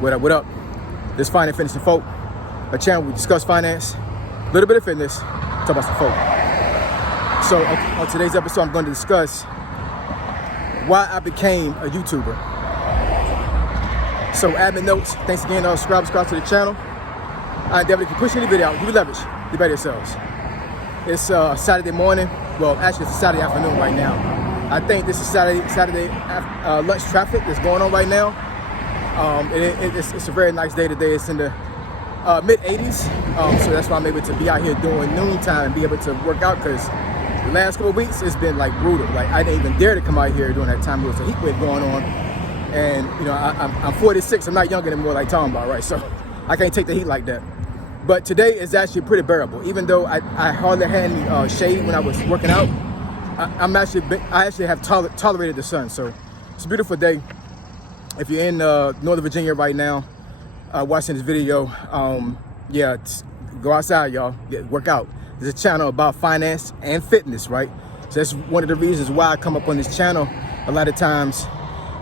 What up, what up? This Finance, Fitness, and Folk, a channel we discuss finance, a little bit of fitness, talk about some folk. So on today's episode, I'm going to discuss why I became a YouTuber. So admin notes, thanks again to subscribe to the channel. I endeavor to push any video out, give you leverage, you better yourselves. It's Saturday morning, well actually it's Saturday afternoon right now. I think this is Saturday lunch traffic that's going on right now. It's a very nice day today. It's in the mid 80s, so that's why I'm able to be out here doing noontime and be able to work out, because the last couple of weeks it's been like brutal. Like I didn't even dare to come out here during that time. There was a heat wave going on, and you know I'm 46. I'm not young anymore like talking about, right? So I can't take the heat like that. But today is actually pretty bearable, even though I hardly had any shade when I was working out. I actually have tolerated the sun, so it's a beautiful day. If you're in Northern Virginia right now, watching this video, yeah, go outside, y'all. Work out. There's a channel about finance and fitness, right? So that's one of the reasons why I come up on this channel a lot of times,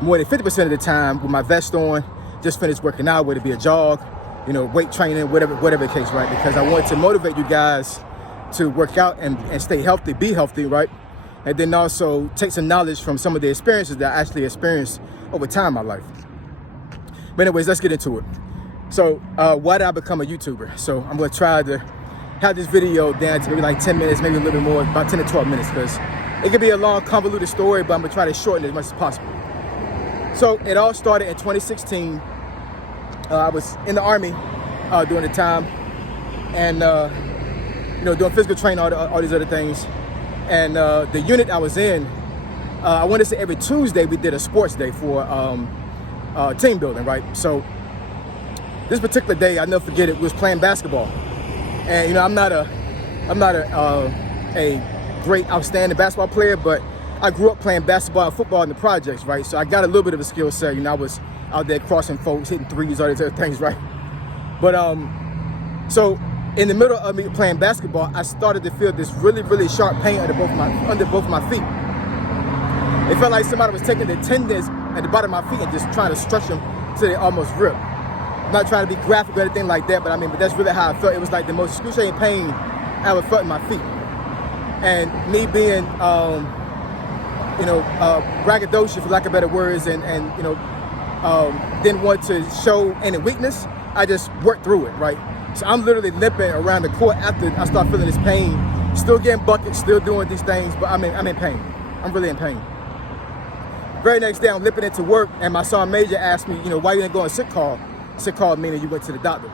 more than 50% of the time, with my vest on, just finished working out, whether it be a jog, you know, weight training, whatever the case, right? Because I want to motivate you guys to work out and stay healthy, be healthy, right? And then also take some knowledge from some of the experiences that I actually experienced over time in my life. But anyways, let's get into it. So why did I become a YouTuber? So I'm gonna try to have this video down to maybe like 10 minutes, maybe a little bit more, about 10 to 12 minutes, because it could be a long, convoluted story, but I'm gonna try to shorten it as much as possible. So it all started in 2016. I was in the Army during the time, and you know, doing physical training, all these other things. And the unit I was in, I want to say every Tuesday we did a sports day for team building, right? So this particular day, I'll never forget it, was playing basketball. And you know, I'm not a great, outstanding basketball player, but I grew up playing basketball and football in the projects, right? So I got a little bit of a skill set. You know, I was out there crossing folks, hitting threes, all these other things, right? But so in the middle of me playing basketball, I started to feel this really, really sharp pain under both of my feet. It felt like somebody was taking the tendons at the bottom of my feet and just trying to stretch them till they almost rip. I'm not trying to be graphic or anything like that, but that's really how I felt. It was like the most excruciating pain I ever felt in my feet. And me being, you know, braggadocious, for lack of better words, and you know, didn't want to show any weakness, I just worked through it, right? So I'm literally limping around the court after I start feeling this pain, still getting buckets, still doing these things, but I'm in pain. I'm really in pain. Very next day, I'm limping into work, and my sergeant major asked me, you know, why you didn't go on sick call? Sick call meaning you went to the doctor.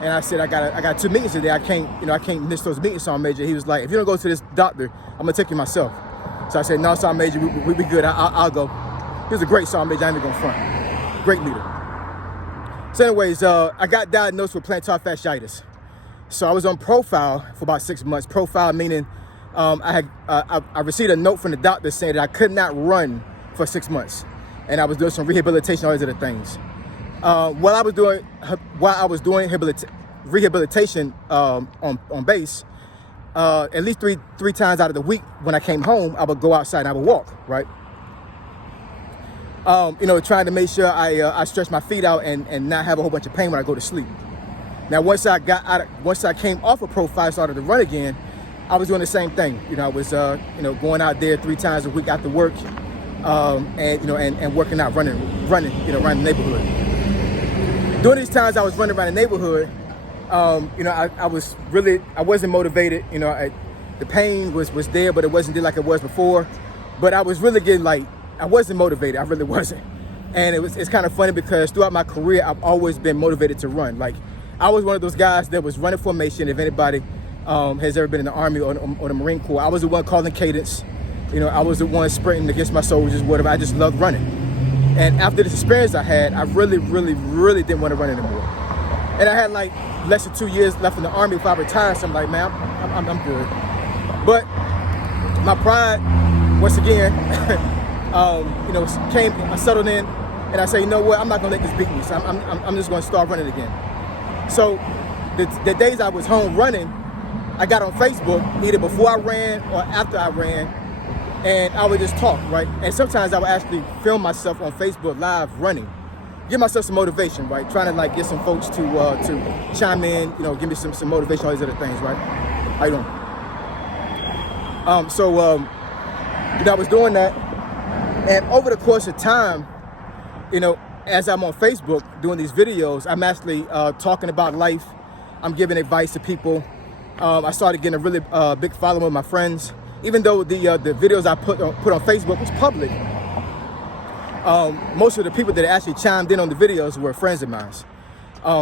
And I said, I got 2 meetings today. I can't miss those meetings, sergeant major. He was like, if you don't go to this doctor, I'm gonna take you myself. So I said, no, sergeant major, we be good. I'll go. He was a great sergeant major. I ain't even gonna front. Great leader. So anyways, I got diagnosed with plantar fasciitis. So I was on profile for about 6 months. Profile meaning I received a note from the doctor saying that I could not run for 6 months, and I was doing some rehabilitation, all these other things. While I was doing rehabilitation on base, at least three times out of the week, when I came home, I would go outside and I would walk, right? You know, trying to make sure I stretch my feet out and not have a whole bunch of pain when I go to sleep. Now, once I came off of profile, started to run again, I was doing the same thing. You know, I was you know, going out there 3 times a week after work, and you know, and working out, running, you know, around the neighborhood. During these times I was running around the neighborhood, you know, I wasn't motivated. You know, the pain was there, but it wasn't there like it was before. But I was really getting like, I wasn't motivated. I really wasn't. And it's kind of funny because throughout my career, I've always been motivated to run. Like, I was one of those guys that was running formation. If anybody has ever been in the Army or the Marine Corps, I was the one calling cadence. You know, I was the one sprinting against my soldiers, whatever. I just loved running. And after this experience I had, I really, really, really didn't want to run anymore. And I had like less than 2 years left in the Army before I retired. So I'm like, man, I'm good. But my pride, once again, you know, I settled in, and I said, you know what, I'm not gonna let this beat me. So I'm just gonna start running again. So the days I was home running, I got on Facebook either before I ran or after I ran, and I would just talk, right? And sometimes I would actually film myself on Facebook live running. give myself some motivation, right? Trying to like get some folks to chime in, you know, give me some motivation, all these other things, right? How you doing? You know, I was doing that, and over the course of time, you know, as I'm on Facebook doing these videos, I'm actually talking about life. I'm giving advice to people. I started getting a really big following with my friends. Even though the videos I put on Facebook was public, most of the people that actually chimed in on the videos were friends of mine.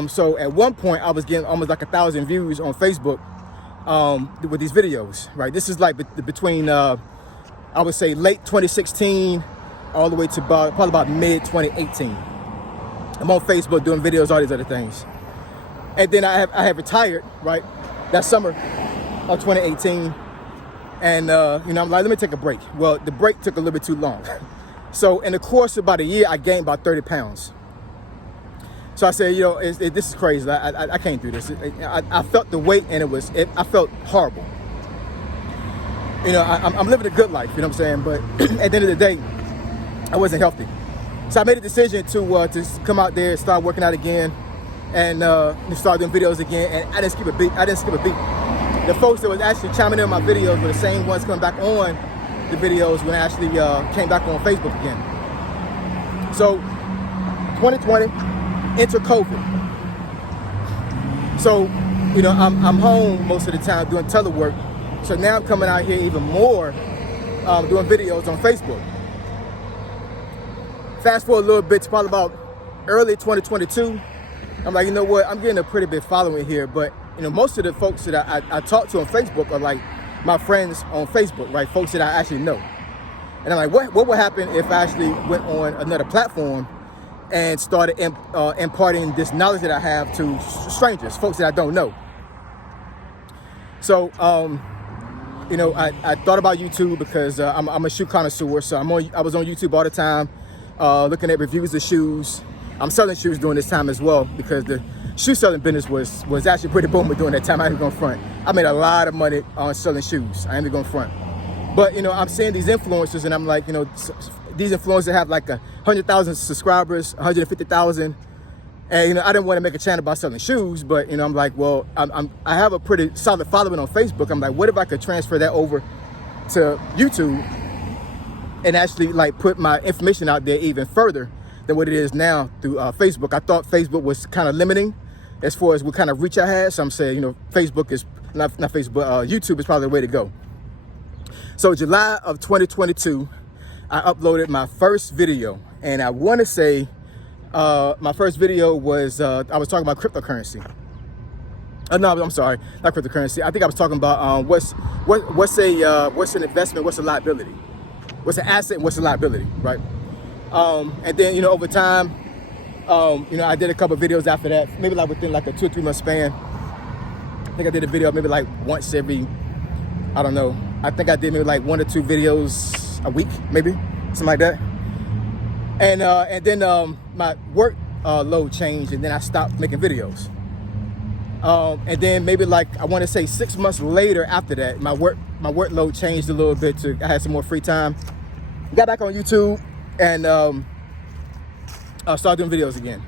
So at one point, I was getting almost like 1,000 views on Facebook with these videos, right? This is like between, I would say, late 2016 all the way to probably about mid 2018. I'm on Facebook doing videos, all these other things. And then I have retired, right? That summer of 2018. And, you know, I'm like, let me take a break. Well, the break took a little bit too long. So in the course of about a year, I gained about 30 pounds. So I said, you know, this is crazy. I can't do this. I felt the weight, and I felt horrible. You know, I'm living a good life, you know what I'm saying? But at the end of the day, I wasn't healthy. So I made a decision to come out there and start working out again, and start doing videos again. And I didn't skip a beat. The folks that was actually chiming in on my videos were the same ones coming back on the videos when I actually came back on Facebook again. So 2020, enter COVID. So, you know, I'm home most of the time doing telework. So now I'm coming out here even more doing videos on Facebook. Fast forward a little bit to probably about early 2022. I'm like, you know what? I'm getting a pretty big following here, but you know, most of the folks that I talk to on Facebook are like my friends on Facebook, right? Folks that I actually know. And I'm like, what would happen if I actually went on another platform and started imparting this knowledge that I have to strangers, folks that I don't know? So, you know, I thought about YouTube because I'm a shoe connoisseur. So I was on YouTube all the time, looking at reviews of shoes. I'm selling shoes during this time as well because the shoe selling business was actually pretty booming during that time. I ain't going front. I made a lot of money on selling shoes. I ain't going front. But, you know, I'm seeing these influencers and I'm like, you know, these influencers have like 100,000 subscribers, 150,000. And, you know, I didn't want to make a channel about selling shoes, but, you know, I'm like, well, I have a pretty solid following on Facebook. I'm like, what if I could transfer that over to YouTube and actually like put my information out there even further than what it is now through Facebook. I thought Facebook was kind of limiting as far as what kind of reach I had. So I'm saying, you know, Facebook is, not Facebook, YouTube is probably the way to go. So July of 2022, I uploaded my first video. And I want to say my first video was, I was talking about cryptocurrency. No, I'm sorry, not cryptocurrency. I think I was talking about what's an investment, what's a liability? What's an asset and what's a liability, right? And then, you know, over time, you know, I did a couple of videos after that, maybe like within like a 2 or 3 month span. I think I did a video maybe like once every, I don't know. I think I did maybe like 1 or 2 videos a week, maybe something like that. And then my work load changed, and then I stopped making videos. And then maybe like, I want to say 6 months later after that, my workload changed a little bit I had some more free time. Got back on YouTube and I started doing videos again.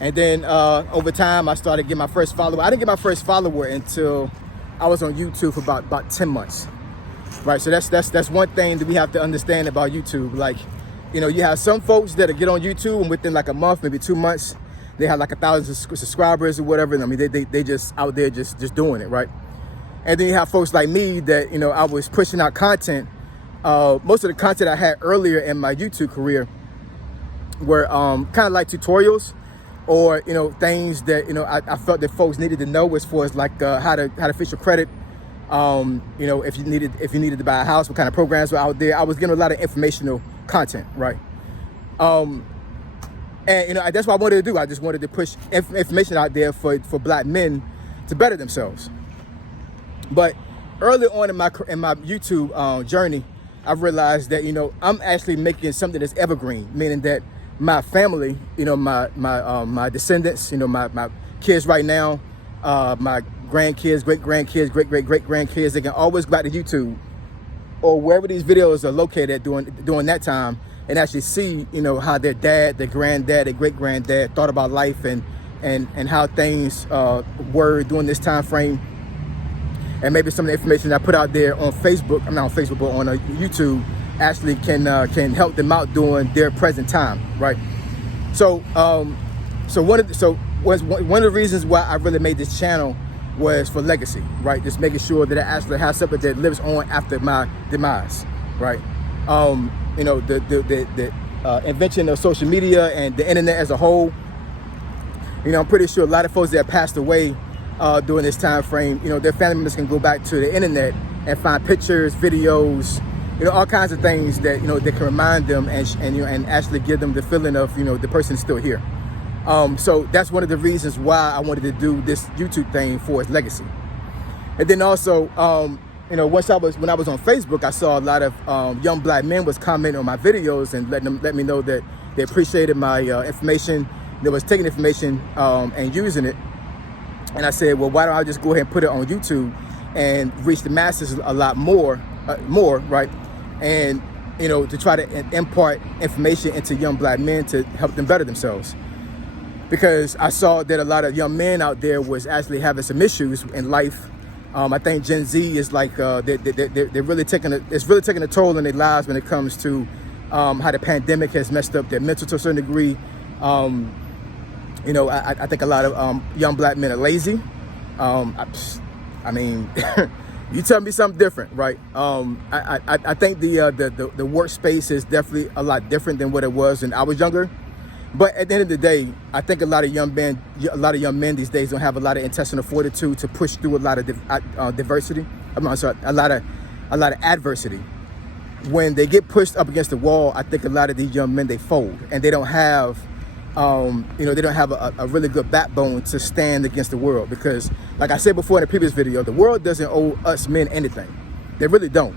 And then over time, I started getting my first follower. I didn't get my first follower until I was on YouTube for about 10 months, right? So that's one thing that we have to understand about YouTube. Like, you know, you have some folks that get on YouTube and within like a month, maybe 2 months, they have like 1,000 subscribers or whatever. I mean, they just out there just doing it, right? And then you have folks like me that, you know, I was pushing out content. Most of the content I had earlier in my YouTube career were kind of like tutorials, or, you know, things that, you know, I felt that folks needed to know as far as like how to fix your credit. You know, if you needed to buy a house, what kind of programs were out there. I was getting a lot of informational content, right? And, you know, that's what I wanted to do. I just wanted to push information out there for Black men to better themselves. But early on in my YouTube journey, I've realized that, you know, I'm actually making something that's evergreen, meaning that my family, you know, my descendants, you know, my kids right now, my grandkids, great-grandkids, great-great-great-grandkids, they can always go back to YouTube or wherever these videos are located at during that time and actually see, you know, how their dad, their granddad, their great granddad thought about life and how things were during this time frame. And maybe some of the information I put out there on Facebook, I'm not on Facebook, but on YouTube, actually can help them out during their present time, right? So one of the reasons why I really made this channel was for legacy, right? Just making sure that I actually have something that lives on after my demise, right? You know, the invention of social media and the internet as a whole. You know, I'm pretty sure a lot of folks that passed away during this time frame, you know, their family members can go back to the internet and find pictures, videos, you know, all kinds of things that, you know, that can remind them and you know, and actually give them the feeling of, you know, the person's still here. So that's one of the reasons why I wanted to do this YouTube thing for its legacy. And then also, you know, when I was on Facebook, I saw a lot of young black men was commenting on my videos and let me know that they appreciated my information. They was taking information and using it. And I said, well, why don't I just go ahead and put it on YouTube and reach the masses a lot more, right? And, you know, to try to impart information into young black men to help them better themselves. Because I saw that a lot of young men out there was actually having some issues in life. I think Gen Z is like, they're really taking it's really taking a toll in their lives when it comes to how the pandemic has messed up their mental to a certain degree. You know, I think a lot of young black men are lazy. I mean, you tell me something different, right? I think the workspace is definitely a lot different than what it was when I was younger. But at the end of the day, I think a lot of young men these days don't have a lot of intestinal fortitude to push through a lot of diversity. I'm sorry, a lot of adversity. When they get pushed up against the wall, I think a lot of these young men, they fold, and they don't have, you know, they don't have a really good backbone to stand against the world. Because, like I said before in the previous video, the world doesn't owe us men anything. They really don't.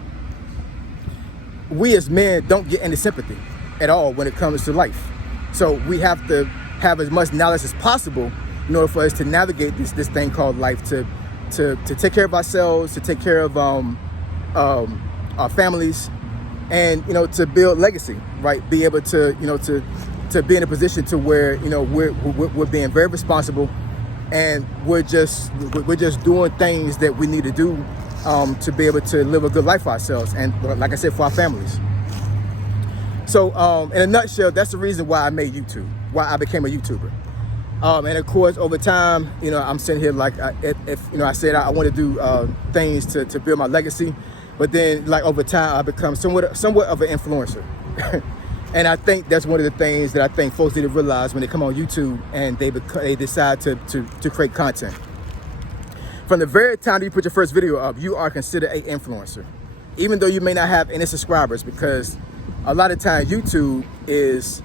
We as men don't get any sympathy at all when it comes to life. So we have to have as much knowledge as possible in order for us to navigate this thing called life, to take care of ourselves, to take care of our families, and, you know, to build legacy, right? Be able to, you know, to be in a position to where, you know, we're being very responsible, and we're just doing things that we need to do to be able to live a good life for ourselves, and, like I said, for our families. So in a nutshell, that's the reason why I made YouTube, why I became a YouTuber. And of course, over time, you know, I'm sitting here like, if you know, I said I want to do things to build my legacy, but then, like, over time, I become somewhat of an influencer. And I think that's one of the things that I think folks need to realize when they come on YouTube and they decide to create content. From the very time that you put your first video up, you are considered an influencer, even though you may not have any subscribers, because a lot of times YouTube is,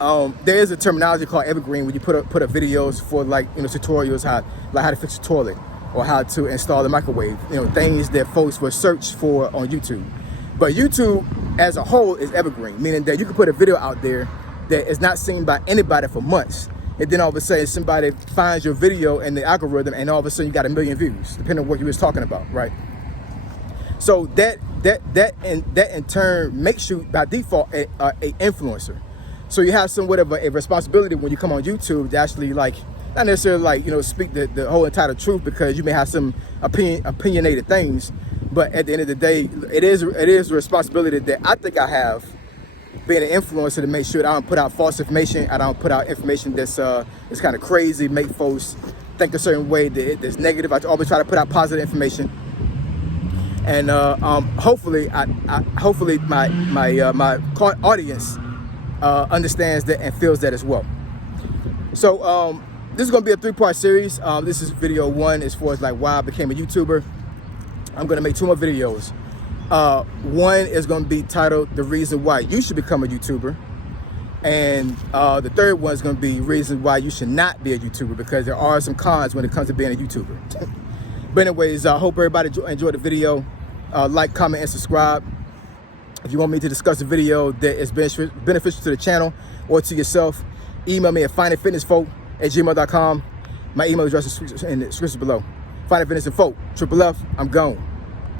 there is a terminology called evergreen when you put up videos for, like, you know, tutorials, how to fix a toilet or how to install a microwave, you know, things that folks will search for on YouTube. But YouTube as a whole is evergreen, meaning that you can put a video out there that is not seen by anybody for months, and then all of a sudden somebody finds your video in the algorithm, and all of a sudden you got 1 million views, depending on what you was talking about, right? So that in turn makes you by default a influencer. So you have somewhat of a responsibility when you come on YouTube to actually, like, not necessarily, like, you know, speak the whole entire truth, because you may have some opinionated things, but at the end of the day, it is a responsibility that I think I have, being an influencer, to make sure that I don't put out false information. I don't put out information that's kind of crazy, make folks think a certain way that's negative. I always try to put out positive information. And hopefully my audience understands that and feels that as well. So this is going to be a 3-part series. This is video 1 as far as, like, why I became a YouTuber. I'm going to make 2 more videos. One is going to be titled The Reason Why You Should Become a YouTuber. And the third one is going to be Reasons Why You Should Not Be a YouTuber, because there are some cons when it comes to being a YouTuber. But anyways, I hope everybody enjoyed the video. Like, comment, and subscribe. If you want me to discuss a video that is beneficial to the channel or to yourself, email me at findingfitnessfolk@gmail.com. My email address is in the description below. Finding Fitness and Folk, F, I'm gone.